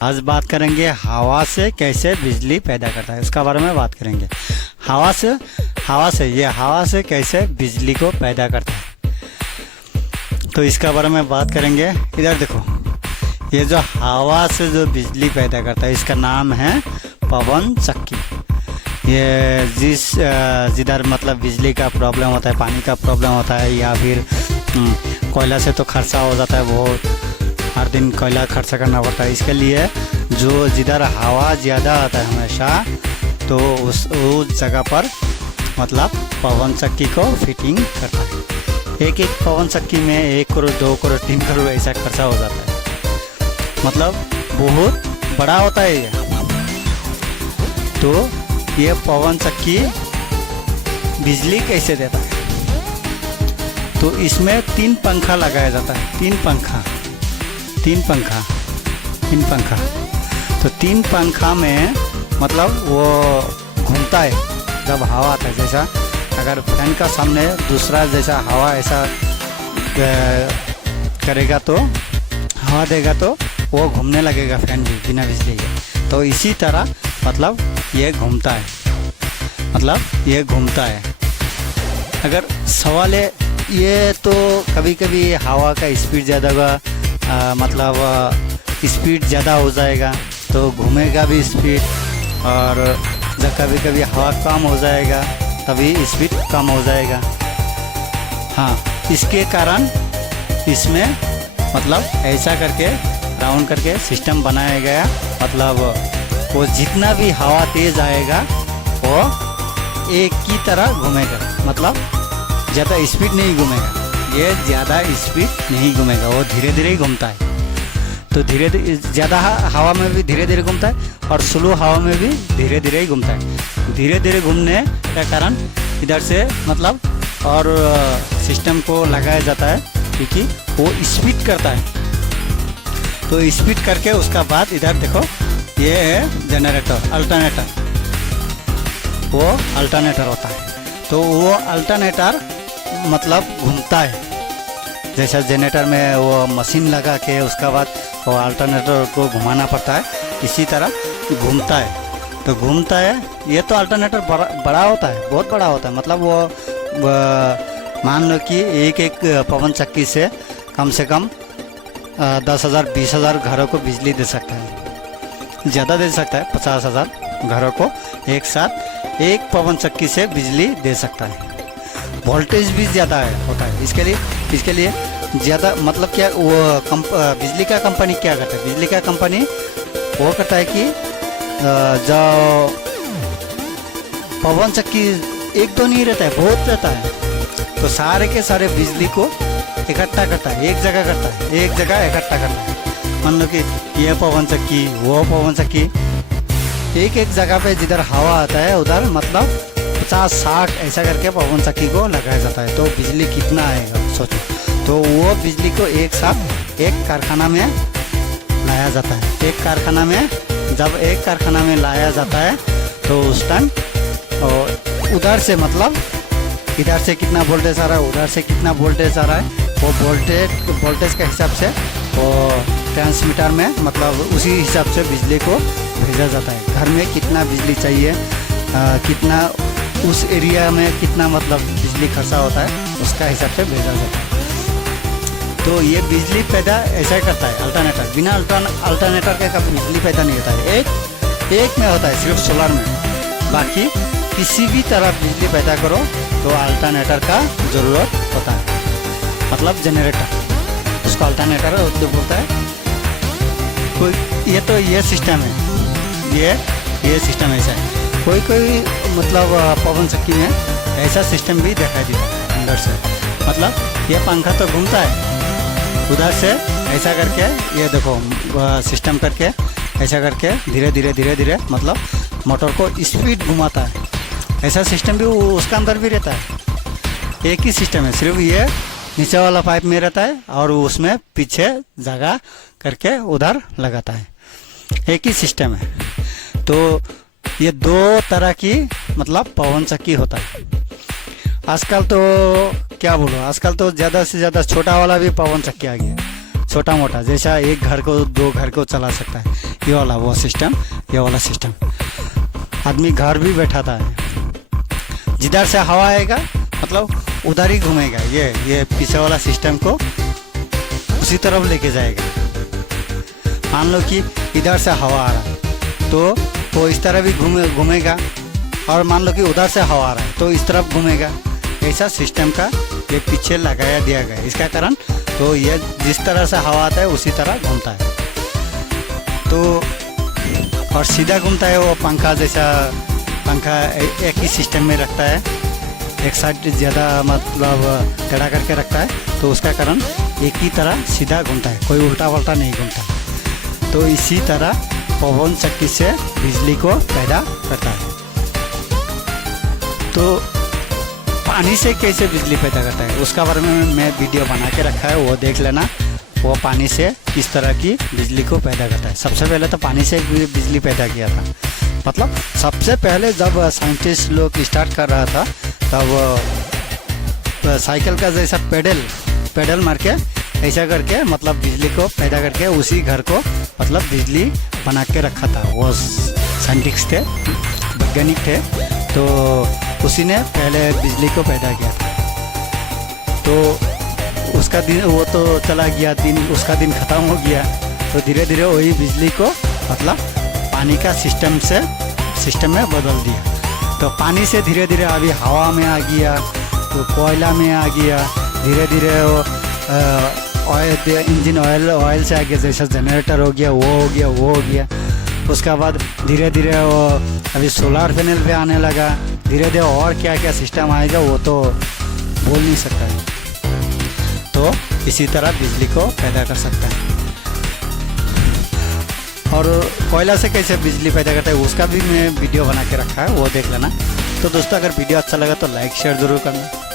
आज बात करेंगे हवा से कैसे बिजली पैदा करता है, इसका बारे में बात करेंगे। हवा से कैसे बिजली को पैदा करता है, तो इसका बारे में बात करेंगे। इधर देखो, ये जो हवा से जो बिजली पैदा करता है इसका नाम है पवन चक्की। ये जिधर मतलब बिजली का प्रॉब्लम होता है, पानी का प्रॉब्लम होता है, या फिर कोयला से तो खर्चा हो जाता है बहुत, हर दिन कोयला खर्चा करना पड़ता है। इसके लिए जो जिधर हवा ज़्यादा आता है हमेशा, तो उस जगह पर मतलब पवन चक्की को फिटिंग करता है। एक पवन चक्की में 1 करोड़ 2 करोड़ 3 करोड़ ऐसा खर्चा हो जाता है, मतलब बहुत बड़ा होता है ये। तो ये पवन चक्की बिजली कैसे देता है, तो इसमें 3 पंखा लगाया जाता है। 3 पंखा तो 3 पंखा में मतलब वो घूमता है जब हवा आता है। जैसा अगर फैन का सामने दूसरा जैसा हवा ऐसा करेगा तो हवा देगा तो वो घूमने लगेगा फैन भी बिना बिजली के। तो इसी तरह मतलब ये घूमता है। अगर सवाल है ये, तो कभी कभी हवा का स्पीड ज़्यादा होगा, मतलब स्पीड ज़्यादा हो जाएगा तो घूमेगा भी स्पीड, और जब कभी कभी हवा कम हो जाएगा तभी स्पीड कम हो जाएगा। हाँ, इसके कारण इसमें मतलब ऐसा करके राउंड करके सिस्टम बनाया गया। मतलब वो जितना भी हवा तेज़ आएगा वो एक की तरह घूमेगा, मतलब ज़्यादा स्पीड नहीं घूमेगा। ये ज़्यादा स्पीड नहीं घूमेगा, वो धीरे धीरे ही घूमता है। तो धीरे धीरे ज़्यादा हवा में भी धीरे धीरे घूमता है, और स्लो हवा में भी धीरे धीरे ही घूमता है। धीरे धीरे घूमने के कारण इधर से मतलब और सिस्टम को लगाया जाता है, क्योंकि वो स्पीड करता है। तो स्पीड करके उसका बाद इधर देखो, ये है जनरेटर, अल्टरनेटर। वो अल्टरनेटर होता है, तो वो अल्टरनेटर मतलब घूमता है। जैसा जनरेटर में वो मशीन लगा के उसका बाद वो अल्टरनेटर को घुमाना पड़ता है, इसी तरह घूमता है। तो घूमता है, ये तो अल्टरनेटर बड़ा होता है, बहुत बड़ा होता है। मतलब वो मान लो कि एक पवन चक्की से कम 10,000 20,000 घरों को बिजली दे सकता है, ज़्यादा दे सकता है। 50,000 घरों को एक साथ एक पवन चक्की से बिजली दे सकता है। वोल्टेज भी ज़्यादा होता है। इसके लिए ज़्यादा मतलब क्या, वो बिजली का कंपनी क्या करता है, बिजली का कंपनी वो करता है कि जो पवन चक्की 1-2 नहीं रहता है, बहुत रहता है, तो सारे के सारे बिजली को इकट्ठा करता है, एक जगह इकट्ठा करता है। मान लो कि ये पवन चक्की, वो पवन चक्की, एक जगह पे जिधर हवा आता है उधर मतलब 50-60 ऐसा करके पवन चक्की को लगाया जाता है। तो बिजली कितना आएगा सोचो। तो वो बिजली को एक साथ एक कारखाना में लाया जाता है। जब एक कारखाना में लाया जाता है तो उस टाइम उधर से मतलब इधर से कितना वोल्टेज आ रहा है, उधर से कितना वोल्टेज आ रहा है, वो वोल्टेज के हिसाब से वो ट्रांसमीटर में मतलब उसी हिसाब से बिजली को भेजा जाता है। घर में कितना बिजली चाहिए, कितना उस एरिया में कितना मतलब बिजली खर्चा होता है, उसका हिसाब से भेजा जाता है। तो ये बिजली पैदा ऐसा ही करता है अल्टरनेटर। बिना अल्टरनेटर के कभी बिजली पैदा नहीं होता है। एक में होता है सिर्फ सोलर में, बाकी किसी भी तरह बिजली पैदा करो तो अल्टरनेटर का ज़रूरत होता है, मतलब जनरेटर, उसको अल्टरनेटर बोलता है। कोई ये सिस्टम है, ये सिस्टम ऐसा है। कोई मतलब पवन चक्की में ऐसा सिस्टम भी दिखाई देता है अंदर से। मतलब ये पंखा तो घूमता है, उधर से ऐसा करके ये देखो सिस्टम करके ऐसा करके धीरे धीरे मतलब मोटर को स्पीड घुमाता है। ऐसा सिस्टम भी उसका अंदर भी रहता है। एक ही सिस्टम है, सिर्फ ये नीचे वाला पाइप में रहता है और उसमें पीछे जगह करके उधर लगाता है। एक ही सिस्टम है। तो ये 2 तरह की मतलब पवन चक्की होता है। आजकल तो क्या बोलो, आजकल तो ज़्यादा से ज़्यादा छोटा वाला भी पवन चक्की आ गया। छोटा मोटा, जैसा एक घर को 2 घर को चला सकता है, ये वाला वो सिस्टम, ये वाला सिस्टम। आदमी घर भी बैठाता है, जिधर से हवा आएगा मतलब उधर ही घूमेगा। ये पीछे वाला सिस्टम को उसी तरफ लेके जाएगा। मान लो कि इधर से हवा आ रहा है तो वो इस तरह भी घूमेगा, और मान लो कि उधर से हवा आ रहा है तो इस तरफ घूमेगा। ऐसा सिस्टम का ये पीछे लगाया दिया गया है। इसका कारण तो ये जिस तरह से हवा आता है उसी तरह घूमता है। तो और सीधा घूमता है, वो पंखा जैसा, पंखा एक ही सिस्टम में रखता है, एक साइड ज़्यादा मतलब टेढ़ा करके रखता है, तो उसका कारण एक ही तरह सीधा घूमता है, कोई उल्टा पल्टा नहीं घूमता। तो इसी तरह पवन शक्ति से बिजली को पैदा करता है। तो पानी से कैसे बिजली पैदा करता है उसका बारे में मैं वीडियो बना के रखा है, वो देख लेना। वो पानी से किस तरह की बिजली को पैदा करता है। सबसे पहले तो पानी से बिजली पैदा किया था। मतलब सबसे पहले जब साइंटिस्ट लोग स्टार्ट कर रहा था तब साइकिल का जैसा पेडल मार के ऐसा करके मतलब बिजली को पैदा करके उसी घर को मतलब बिजली बना के रखा था। वो साइंटिस्ट थे, वैज्ञानिक थे, तो उसी ने पहले बिजली को पैदा किया था। तो उसका दिन वो तो चला गया, उसका दिन ख़त्म हो गया। तो धीरे धीरे वही बिजली को मतलब पानी का सिस्टम में बदल दिया। तो पानी से धीरे धीरे अभी हवा में आ गया, तो कोयला में आ गया, धीरे धीरे वो इंजन ऑयल से आ गया, जैसा जनरेटर हो गया, वो हो गया। उसका बाद धीरे धीरे वो अभी सोलार पैनल पे आने लगा। धीरे धीरे और क्या क्या सिस्टम आएगा वो तो बोल नहीं सकता है। तो इसी तरह बिजली को पैदा कर सकता है। और कोयला से कैसे बिजली पैदा करता है उसका भी मैं वीडियो बना के रखा है, वो देख लेना। तो दोस्तों अगर वीडियो अच्छा लगा तो लाइक शेयर ज़रूर करना।